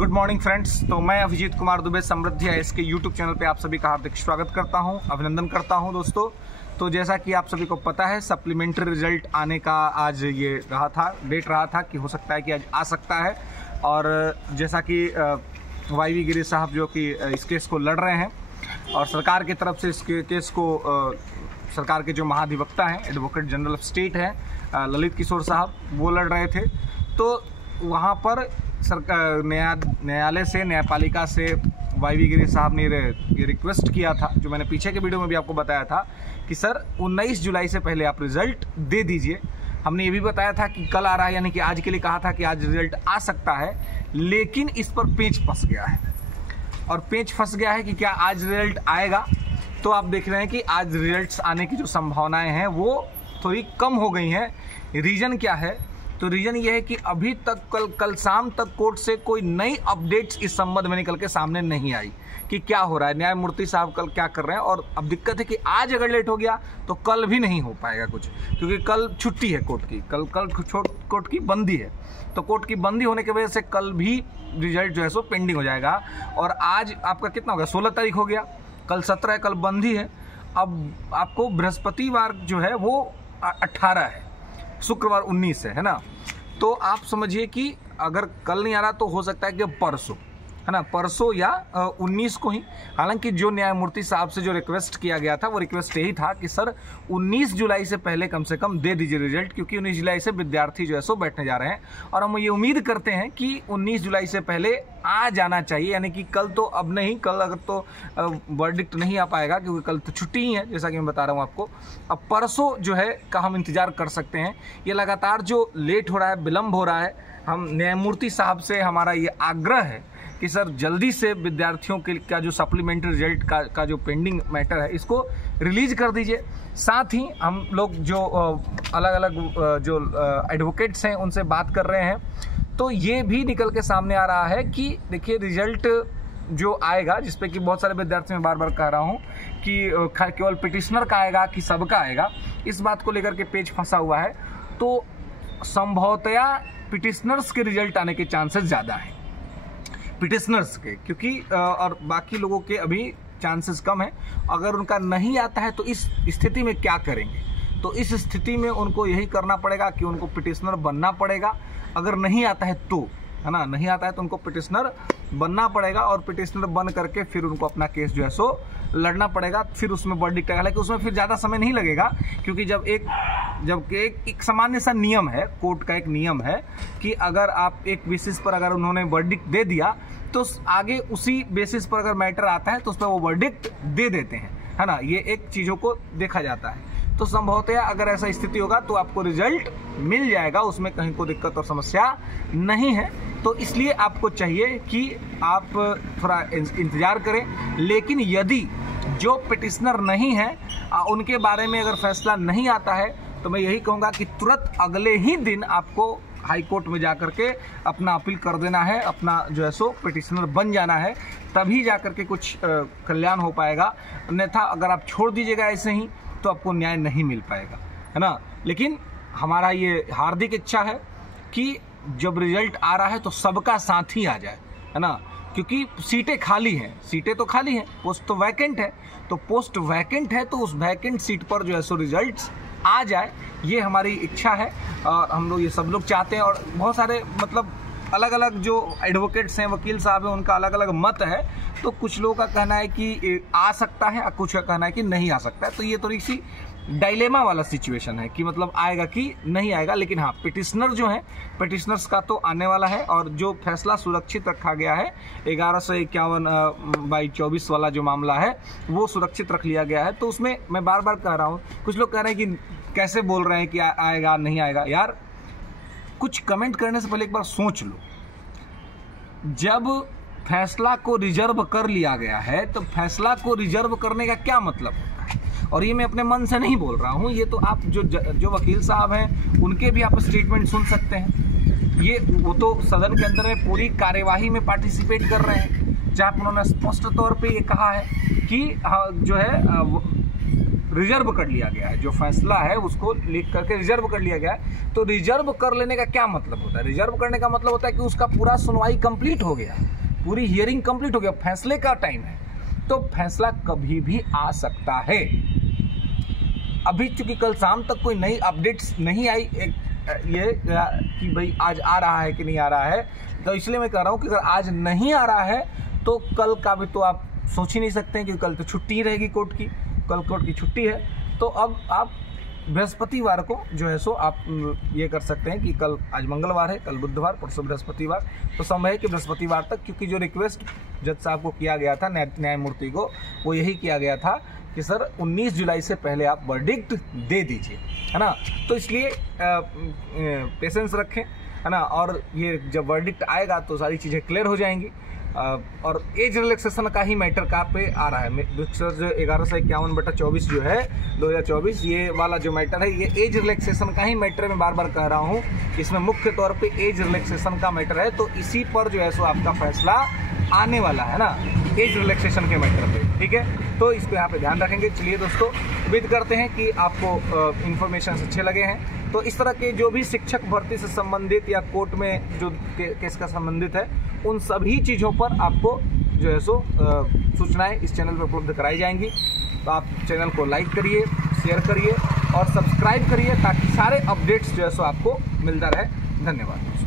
Good morning friends. तो मैं अभिजीत कुमार दुबे समृद्धि IAS के यूट्यूब चैनल पे आप सभी का हार्दिक स्वागत करता हूं, अभिनंदन करता हूं दोस्तों। तो जैसा कि आप सभी को पता है, सप्लीमेंट्री रिजल्ट आने का आज ये डेट रहा था कि हो सकता है कि आज आ सकता है। और जैसा कि वाईवी गिरी साहब जो कि इस केस को लड़ रहे हैं और सरकार की तरफ से इस केस को सरकार के जो महाधिवक्ता हैं, एडवोकेट जनरल ऑफ स्टेट हैं ललित किशोर साहब, वो लड़ रहे थे। तो वहाँ पर सरकार न्यायालय से, न्यायपालिका से वाईवी गिरी साहब ने ये रिक्वेस्ट किया था, जो मैंने पीछे के वीडियो में भी आपको बताया था कि सर 19 जुलाई से पहले आप रिजल्ट दे दीजिए। हमने ये भी बताया था कि कल आ रहा है, यानी कि आज के लिए कहा था कि आज रिजल्ट आ सकता है, लेकिन इस पर पेंच फंस गया है। और पेंच फंस गया है कि क्या आज रिजल्ट आएगा। तो आप देख रहे हैं कि आज रिजल्ट्स आने की जो संभावनाएं हैं वो थोड़ी कम हो गई हैं। रीज़न क्या है? तो रीज़न ये है कि अभी तक कल शाम तक कोर्ट से कोई नई अपडेट्स इस संबंध में निकल के सामने नहीं आई कि क्या हो रहा है, न्यायमूर्ति साहब कल क्या कर रहे हैं। और अब दिक्कत है कि आज अगर लेट हो गया तो कल भी नहीं हो पाएगा कुछ, क्योंकि कल छुट्टी है कोर्ट की, कल कोर्ट की बंदी है। तो कोर्ट की बंदी होने की वजह से कल भी रिजल्ट जो है सो पेंडिंग हो जाएगा। और आज आपका कितना हो गया, 16 तारीख हो गया, कल 17 है, कल बंदी है। अब आपको बृहस्पतिवार जो है वो 18 है, शुक्रवार 19 है ना। तो आप समझिए कि अगर कल नहीं आ रहा तो हो सकता है कि परसों, है ना, परसों या 19 को ही। हालांकि जो न्यायमूर्ति साहब से जो रिक्वेस्ट किया गया था वो रिक्वेस्ट यही था कि सर 19 जुलाई से पहले कम से कम दे दीजिए रिजल्ट, क्योंकि 19 जुलाई से विद्यार्थी जो है सो बैठने जा रहे हैं। और हम ये उम्मीद करते हैं कि 19 जुलाई से पहले आ जाना चाहिए, यानी कि कल तो अब नहीं, कल अगर तो वर्डिक्ट नहीं आ पाएगा क्योंकि कल तो छुट्टी ही है, जैसा कि मैं बता रहा हूँ आपको। अब परसों जो है का हम इंतज़ार कर सकते हैं। ये लगातार जो लेट हो रहा है, विलम्ब हो रहा है, हम न्यायमूर्ति साहब से हमारा ये आग्रह है कि सर जल्दी से विद्यार्थियों के का जो सप्लीमेंट्री रिजल्ट का जो पेंडिंग मैटर है इसको रिलीज कर दीजिए। साथ ही हम लोग जो अलग अलग जो एडवोकेट्स हैं उनसे बात कर रहे हैं, तो ये भी निकल के सामने आ रहा है कि देखिए रिजल्ट जो आएगा, जिसपे कि बहुत सारे विद्यार्थी, मैं बार बार कह रहा हूँ कि केवल पिटिशनर का आएगा कि सबका आएगा, इस बात को लेकर के पेच फंसा हुआ है। तो संभवतया पिटिशनर्स के रिजल्ट आने के चांसेस ज़्यादा हैं, पिटिशनर्स के, क्योंकि और बाकी लोगों के अभी चांसेस कम है। अगर उनका नहीं आता है तो इस स्थिति में क्या करेंगे? तो इस स्थिति में उनको यही करना पड़ेगा कि उनको पिटिशनर बनना पड़ेगा। अगर नहीं आता है तो, है ना, नहीं आता है तो उनको पिटिशनर बनना पड़ेगा और पिटिशनर बन करके फिर उनको अपना केस जो है सो लड़ना पड़ेगा। फिर उसमें वर्डिक्ट आएगा, हालांकि उसमें फिर ज़्यादा समय नहीं लगेगा, क्योंकि जब एक सामान्य सा नियम है, कोर्ट का एक नियम है कि अगर आप एक बेसिस पर अगर उन्होंने वर्डिक्ट दे दिया तो आगे उसी बेसिस पर अगर मैटर आता है तो उस पर वो वर्डिक्ट दे देते हैं, है ना। ये एक चीज़ों को देखा जाता है। तो संभवतः अगर ऐसा स्थिति होगा तो आपको रिजल्ट मिल जाएगा, उसमें कहीं कोई दिक्कत और समस्या नहीं है। तो इसलिए आपको चाहिए कि आप थोड़ा इंतज़ार करें। लेकिन यदि जो पिटिशनर नहीं है उनके बारे में अगर फैसला नहीं आता है तो मैं यही कहूँगा कि तुरंत अगले ही दिन आपको हाई कोर्ट में जा कर के अपना अपील कर देना है, अपना जो है सो पिटिशनर बन जाना है, तभी जा कर के कुछ कल्याण हो पाएगा। अन्यथा अगर आप छोड़ दीजिएगा ऐसे ही तो आपको न्याय नहीं मिल पाएगा, है ना। लेकिन हमारा ये हार्दिक इच्छा है कि जब रिजल्ट आ रहा है तो सबका साथ ही आ जाए, है ना, क्योंकि सीटें खाली हैं, सीटें तो खाली हैं, पोस्ट तो वैकेंट है। तो पोस्ट वैकेंट है तो उस वैकेंट सीट पर जो है सो रिजल्ट्स आ जाए, ये हमारी इच्छा है और हम लोग ये सब लोग चाहते हैं। और बहुत सारे मतलब अलग अलग जो एडवोकेट्स हैं, वकील साहब हैं, उनका अलग अलग मत है। तो कुछ लोगों का कहना है कि आ सकता है और कुछ का कहना है कि नहीं आ सकता है। तो ये थोड़ी सी डायलेमा वाला सिचुएशन है कि मतलब आएगा कि नहीं आएगा। लेकिन हाँ, पिटिशनर जो है, पिटिशनर्स का तो आने वाला है। और जो फैसला सुरक्षित रखा गया है 1151/24 वाला जो मामला है वो सुरक्षित रख लिया गया है। तो उसमें मैं बार बार कह रहा हूँ, कुछ लोग कह रहे हैं कि कैसे बोल रहे हैं कि आएगा नहीं आएगा। यार, कुछ कमेंट करने से पहले एक बार सोच लो। जब फैसला को रिजर्व कर लिया गया है तो फैसला को रिजर्व करने का क्या मतलब होता है? और ये मैं अपने मन से नहीं बोल रहा हूँ, ये तो आप जो वकील साहब हैं उनके भी आप स्टेटमेंट सुन सकते हैं। ये वो तो सदन के अंदर में पूरी कार्यवाही में पार्टिसिपेट कर रहे हैं, जहाँ उन्होंने स्पष्ट तौर पे ये कहा है कि जो है रिजर्व कर लिया गया है, जो फैसला है उसको लिख करके रिजर्व कर लिया गया है। तो रिजर्व कर लेने का क्या मतलब होता है? रिजर्व करने का मतलब होता है कि उसका पूरा सुनवाई कंप्लीट हो गया, पूरी हियरिंग कंप्लीट हो गया, फैसले का टाइम है, तो फैसला कभी भी आ सकता है। अभी चूंकि कल शाम तक कोई नई अपडेट्स नहीं आई ये कि भाई आज आ रहा है कि नहीं आ रहा है, तो इसलिए मैं कह रहा हूँ कि अगर आज नहीं आ रहा है तो कल का भी तो आप सोच ही नहीं सकते हैं, क्योंकि कल तो छुट्टी ही रहेगी कोर्ट की, कल कोर्ट की छुट्टी है। तो अब आप बृहस्पतिवार को जो है सो आप ये कर सकते हैं कि कल, आज मंगलवार है, कल बुधवार, परसों बृहस्पतिवार, तो समय है कि बृहस्पतिवार तक, क्योंकि जो रिक्वेस्ट जज साहब को किया गया था, न्यायमूर्ति को, वो यही किया गया था कि सर 19 जुलाई से पहले आप वर्डिक्ट दे दीजिए, है ना। तो इसलिए पेशेंस रखें, है ना, और ये जब वर्डिक्ट आएगा तो सारी चीज़ें क्लियर हो जाएंगी। और एज रिलैक्सेशन का ही मैटर का पे आ रहा है, 1151/24 जो है 2024, ये वाला जो मैटर है, ये एज रिलैक्सेशन का ही मैटर, मैं बार बार कह रहा हूँ, इसमें मुख्य तौर पे एज रिलैक्सेशन का मैटर है। तो इसी पर जो है सो आपका फैसला आने वाला है ना, एज रिलैक्सेशन के मैटर पे, ठीक है। तो इस पे यहाँ पे ध्यान रखेंगे। चलिए दोस्तों, उम्मीद करते हैं कि आपको इन्फॉर्मेशन अच्छे लगे हैं। तो इस तरह के जो भी शिक्षक भर्ती से संबंधित या कोर्ट में जो केस का संबंधित है, उन सभी चीज़ों पर आपको जो है सो सूचनाएं इस चैनल पर उपलब्ध कराई जाएंगी। तो आप चैनल को लाइक करिए, शेयर करिए और सब्सक्राइब करिए, ताकि सारे अपडेट्स जो है सो आपको मिलता रहे। धन्यवाद।